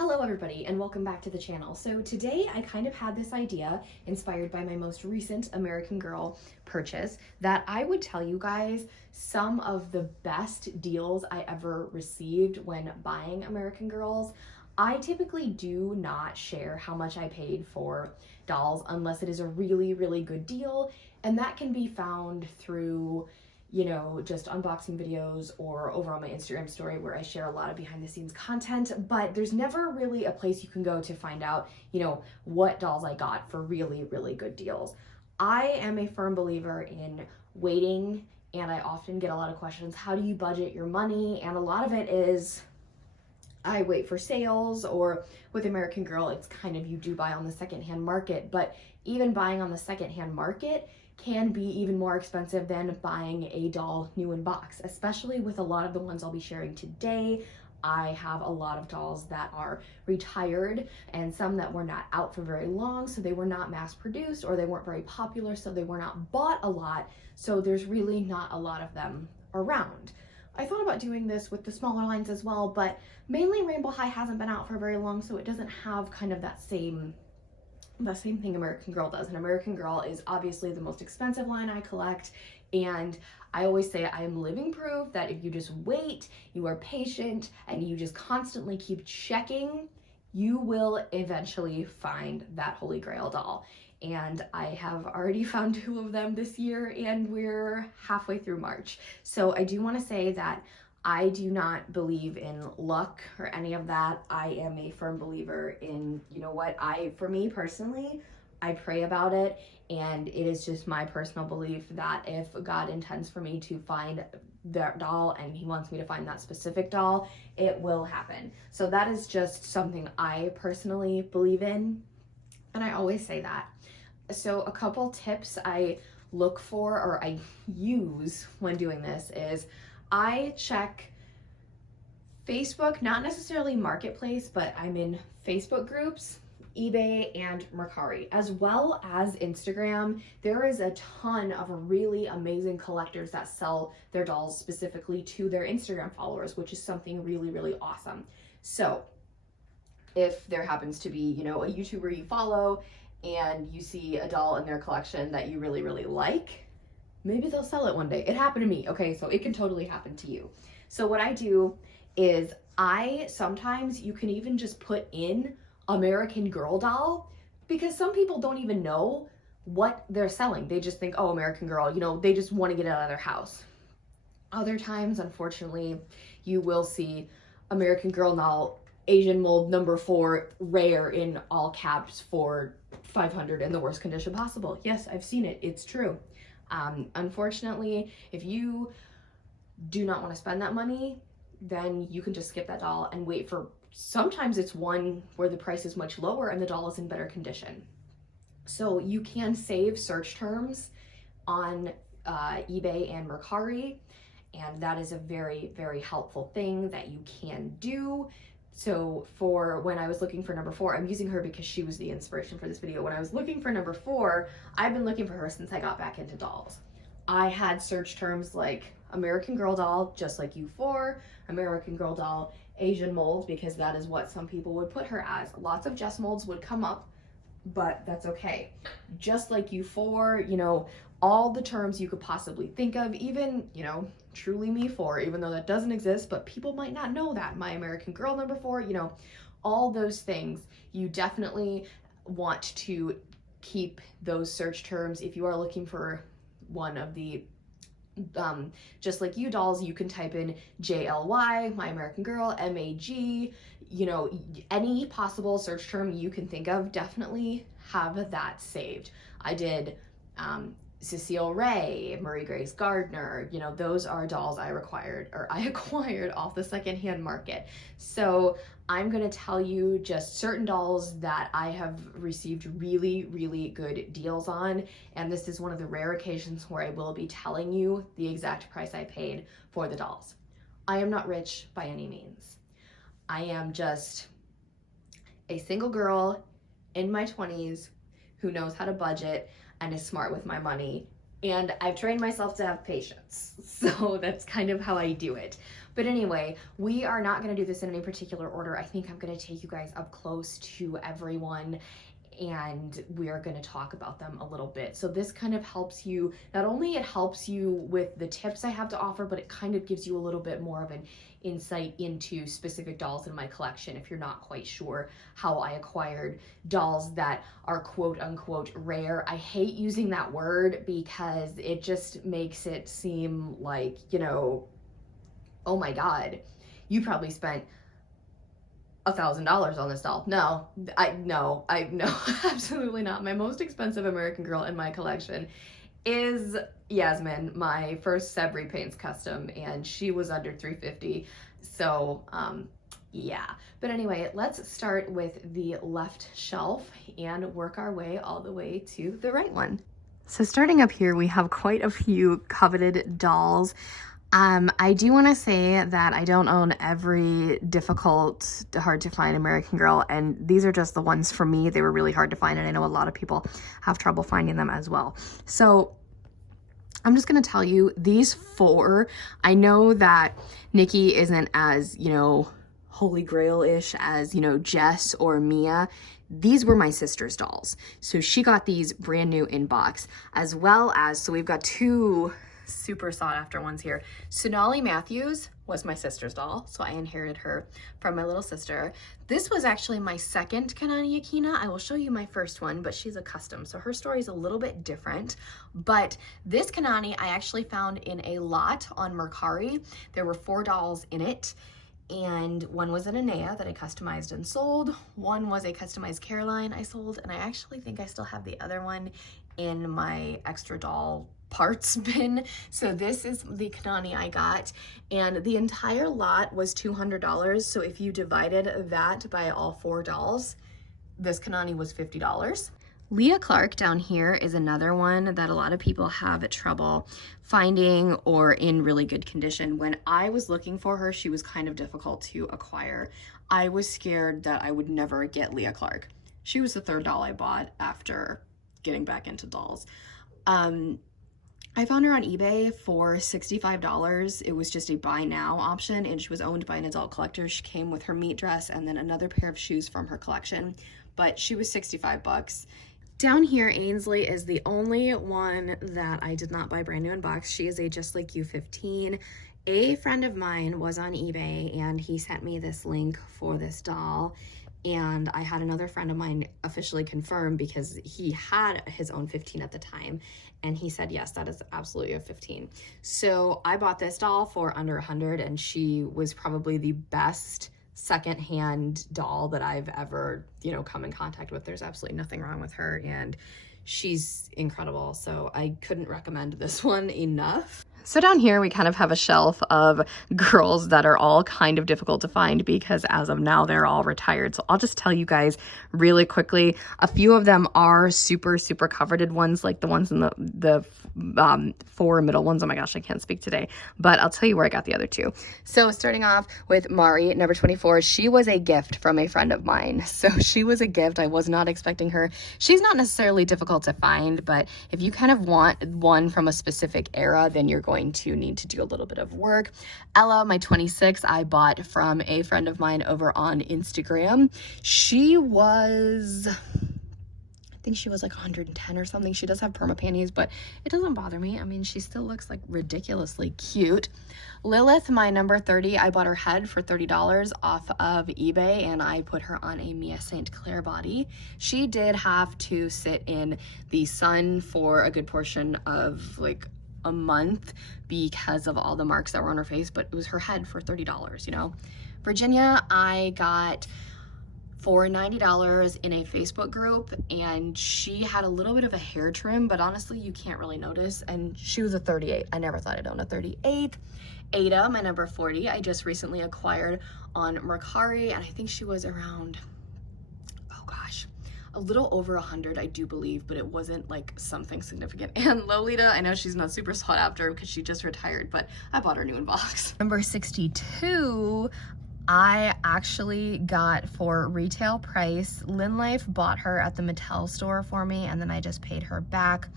Hello everybody and welcome back to the channel. So today I kind of had this idea inspired by my most recent American Girl purchase that I would tell you guys some of the best deals I ever received when buying American Girls. I typically do not share how much I paid for dolls unless it is a really good deal, and that can be found through just unboxing videos or over on my Instagram story where I share a lot of behind the scenes content, but there's never really a place you can go to find out, what dolls I got for really good deals. I am a firm believer in waiting, and I often get a lot of questions, how do you budget your money? And a lot of it is I wait for sales, or with American Girl, it's kind of you do buy on the secondhand market, but even buying on the secondhand market can be even more expensive than buying a doll new in box, especially with a lot of the ones I'll be sharing today. I have a lot of dolls that are retired and some that were not out for very long, so they were not mass produced, or they weren't very popular, so they were not bought a lot, so there's really not a lot of them around. I thought about doing this with the smaller lines as well, but mainly Rainbow High hasn't been out for very long, so it doesn't have kind of that same thing American Girl does. And American Girl is obviously the most expensive line I collect, and I always say I am living proof that if you just wait, you are patient, and you just constantly keep checking, you will eventually find that holy grail doll. And I have already found 2 of them this year, and we're halfway through March. So I do want to say that I do not believe in luck or any of that. I am a firm believer in, for me personally, I pray about it, and it is just my personal belief that if God intends for me to find that doll and he wants me to find that specific doll, it will happen. So that is just something I personally believe in, and I always say that. So a couple tips I look for, or I use when doing this, is I check Facebook, not necessarily Marketplace, but I'm in Facebook groups, eBay, and Mercari, as well as Instagram. There is a ton of really amazing collectors that sell their dolls specifically to their Instagram followers, which is something really awesome. So if there happens to be, a YouTuber you follow and you see a doll in their collection that you really like, maybe they'll sell it one day. It happened to me, okay? So it can totally happen to you. So what I do is sometimes you can even just put in American Girl doll, because some people don't even know what they're selling. They just think, oh, American Girl, they just want to get it out of their house. Other times, unfortunately, you will see American Girl doll, Asian mold number 4, rare in all caps for $500 in the worst condition possible. Yes, I've seen it. It's true. Unfortunately, if you do not want to spend that money, then you can just skip that doll and wait for, sometimes it's one where the price is much lower and the doll is in better condition. So you can save search terms on eBay and Mercari, and that is a very helpful thing that you can do. So for when I was looking for number 4, I'm using her because she was the inspiration for this video. When I was looking for number 4, I've been looking for her since I got back into dolls. I had search terms like American Girl doll, just like U4, American Girl doll, Asian mold, because that is what some people would put her as. Lots of Jess molds would come up, but that's okay. Just like U4, all the terms you could possibly think of, even, Truly Me 4, even though that doesn't exist, but people might not know that. My American Girl number 4, all those things. You definitely want to keep those search terms. If you are looking for one of the just like you dolls, you can type in JLY, My American Girl, MAG, any possible search term you can think of, definitely have that saved. I did Cecile Ray, Marie Grace Gardner, those are dolls I acquired off the secondhand market. So I'm going to tell you just certain dolls that I have received really good deals on, and this is one of the rare occasions where I will be telling you the exact price I paid for the dolls. I am not rich by any means. I am just a single girl in my 20s who knows how to budget and is smart with my money, and I've trained myself to have patience. So that's kind of how I do it. But anyway, we are not going to do this in any particular order. I think I'm going to take you guys up close to everyone, and we are going to talk about them a little bit. So this kind of helps you, not only it helps you with the tips I have to offer, but it kind of gives you a little bit more of an insight into specific dolls in my collection if you're not quite sure how I acquired dolls that are quote unquote rare. I hate using that word because it just makes it seem like, you know, oh my God, you probably spent $1,000 on this doll. No, absolutely not. My most expensive American Girl in my collection is Yasmin, my first Seb Repaints custom, and she was under $350. So yeah, but anyway, let's start with the left shelf and work our way all the way to the right one. So starting up here, we have quite a few coveted dolls. I do want to say that I don't own every difficult, hard to find American Girl, and these are just the ones for me. They were really hard to find, and I know a lot of people have trouble finding them as well. So I'm just going to tell you these four. I know that Nikki isn't as, you know, Holy Grail-ish as, you know, Jess or Mia. These were my sister's dolls. So she got these brand new in box, as well as, so we've got two super sought after ones here. Sonali Matthews was my sister's doll, so I inherited her from my little sister. This was actually my second Kanani Yakina. I will show you my first one, but she's a custom, so her story is a little bit different. But this Kanani I actually found in a lot on Mercari. There were 4 dolls in it, and one was an Anea that I customized and sold. One was a customized Caroline I sold, and I actually think I still have the other one in my extra doll parts bin. So this is the Kanani I got, and the entire lot was $200. So if you divided that by all 4 dolls, this Kanani was $50. Leah Clark down here is another one that a lot of people have trouble finding or in really good condition. When I was looking for her, she was kind of difficult to acquire. I was scared that I would never get Leah Clark. She was the 3rd doll I bought after getting back into dolls. I found her on eBay for $65. It was just a buy now option, and she was owned by an adult collector. She came with her meat dress and then another pair of shoes from her collection, but she was 65 bucks. Down here, Ainsley is the only one that I did not buy brand new in box. She is a Just Like You 15. A friend of mine was on eBay and he sent me this link for this doll. And I had another friend of mine officially confirm because he had his own 15 at the time. And he said, yes, that is absolutely a 15. So I bought this doll for under $100, and she was probably the best secondhand doll that I've ever, you know, come in contact with. There's absolutely nothing wrong with her, and she's incredible. So I couldn't recommend this one enough. So down here, we kind of have a shelf of girls that are all kind of difficult to find because as of now, they're all retired. So I'll just tell you guys really quickly. A few of them are super, super coveted ones, like the ones in the 4 middle ones. Oh my gosh, I can't speak today, but I'll tell you where I got the other 2. So starting off with Mari, number 24, she was a gift from a friend of mine. So she was a gift. I was not expecting her. She's not necessarily difficult to find, but if you kind of want one from a specific era, then you're going to need to do a little bit of work. Ella, my 26, I bought from a friend of mine over on Instagram. She was, I think she was like 110 or something. She does have perma panties, but it doesn't bother me. I mean, she still looks like ridiculously cute. Lilith, my number 30, I bought her head for $30 off of eBay, and I put her on a Mia St. Clair body. She did have to sit in the sun for a good portion of like a month because of all the marks that were on her face, but it was her head for $30, you know. Virginia, I got for $90 in a Facebook group, and she had a little bit of a hair trim, but honestly, you can't really notice, and she was a 38. I never thought I'd own a 38. Ada, my number 40, I just recently acquired on Mercari, and I think she was around, oh gosh, a little over 100, I do believe, but it wasn't like something significant. And Lolita, I know she's not super sought after because she just retired, but I bought her new in box. Number 62, I actually got for retail price. Lynn Life bought her at the Mattel store for me, and then I just paid her back.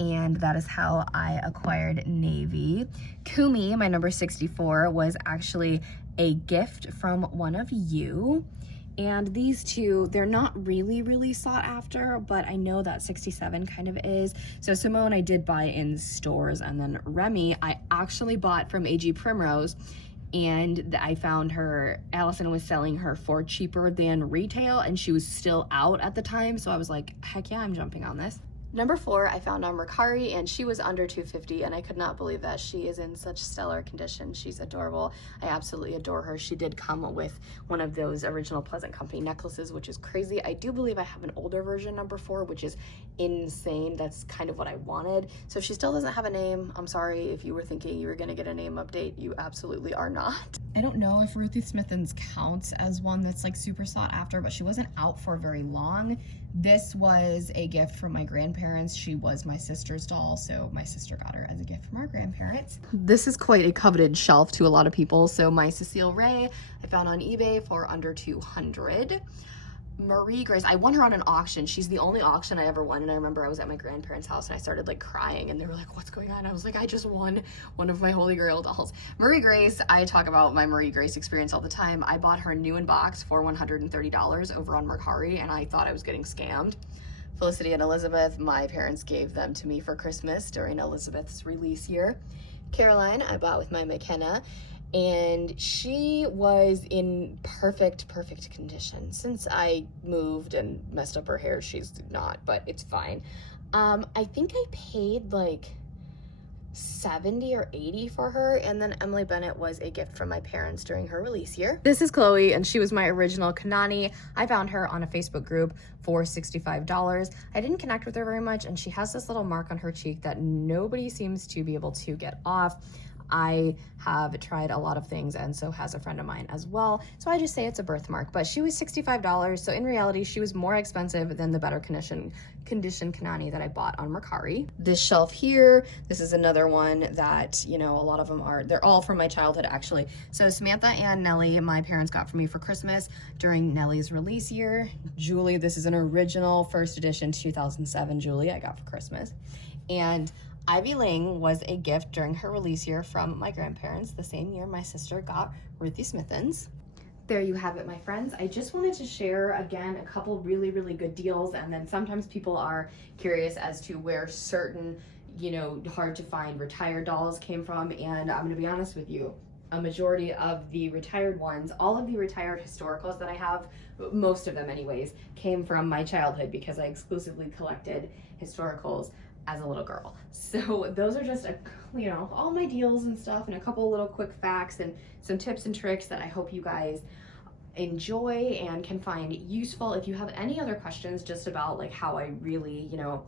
and that is how I acquired navy. Kumi, my number 64, was actually a gift from one of you. And these two, they're not really sought after, but I know that 67 kind of is. So Simone I did buy in stores, and then Remy I actually bought from AG Primrose, and I found her, Allison was selling her for cheaper than retail, and she was still out at the time, so I was like, heck yeah, I'm jumping on this. Number 4 I found on Mercari, and she was under $250, and I could not believe that. She is in such stellar condition. She's adorable. I absolutely adore her. She did come with one of those original Pleasant Company necklaces, which is crazy. I do believe I have an older version, number 4, which is insane. That's kind of what I wanted. So if she still doesn't have a name, I'm sorry. If you were thinking you were gonna get a name update, you absolutely are not. I don't know if Ruthie Smithens counts as one that's like super sought after, but she wasn't out for very long. This was a gift from my grandparents. She was my sister's doll, so my sister got her as a gift from our grandparents. This is quite a coveted shelf to a lot of people. So my Cecile Ray, I found on eBay for under $200. Marie Grace, I won her on an auction. She's the only auction I ever won, and I remember I was at my grandparents' house and I started like crying, and they were like, what's going on? I was like, I just won one of my Holy Grail dolls. Marie Grace, I talk about my Marie Grace experience all the time. I bought her new in box for $130 over on Mercari, and I thought I was getting scammed. Felicity and Elizabeth, my parents gave them to me for Christmas during Elizabeth's release year. Caroline, I bought with my McKenna, and she was in perfect condition. Since I moved and messed up her hair, she's not, but it's fine. I think I paid like 70 or 80 for her. And then Emily Bennett was a gift from my parents during her release year. This is Chloe, and she was my original Kanani. I found her on a Facebook group for $65. I didn't connect with her very much, and she has this little mark on her cheek that nobody seems to be able to get off. I have tried a lot of things, and so has a friend of mine as well. So I just say it's a birthmark, but she was $65. So in reality, she was more expensive than the better condition Kanani that I bought on Mercari. This shelf here, this is another one that, you know, a lot of them are, they're all from my childhood actually. So Samantha and Nellie, my parents got for me for Christmas during Nellie's release year. Julie, this is an original first edition 2007 Julie I got for Christmas. And Ivy Ling was a gift during her release year from my grandparents, the same year my sister got Ruthie Smithens. There you have it, my friends. I just wanted to share, again, a couple really good deals, and then sometimes people are curious as to where certain, you know, hard to find retired dolls came from, and I'm gonna be honest with you, a majority of the retired ones, all of the retired historicals that I have, most of them anyways, came from my childhood because I exclusively collected historicals as a little girl. So those are just, you know, all my deals and stuff, and a couple little quick facts and some tips and tricks that I hope you guys enjoy and can find useful. If you have any other questions just about like how I really, you know,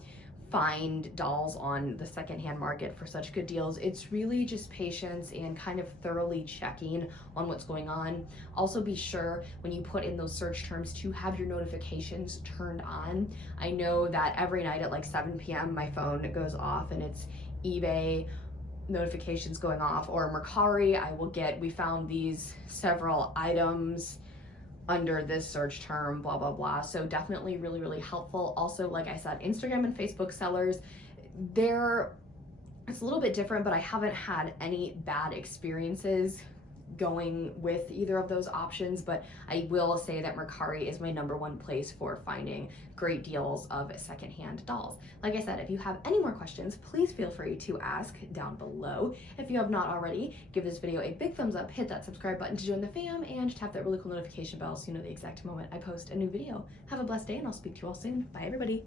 find dolls on the secondhand market for such good deals, it's really just patience and kind of thoroughly checking on what's going on. Also be sure when you put in those search terms to have your notifications turned on. I know that every night at like 7 p.m. my phone goes off and it's eBay notifications going off, or Mercari, I will get, we found these several items under this search term, blah blah blah. So definitely really helpful. Also, like I said, Instagram and Facebook sellers, it's a little bit different, but I haven't had any bad experiences going with either of those options. But I will say that Mercari is my #1 place for finding great deals of secondhand dolls. Like I said, if you have any more questions, please feel free to ask down below. If you have not already, give this video a big thumbs up, hit that subscribe button to join the fam, and tap that really cool notification bell so you know the exact moment I post a new video. Have a blessed day, and I'll speak to you all soon. Bye everybody.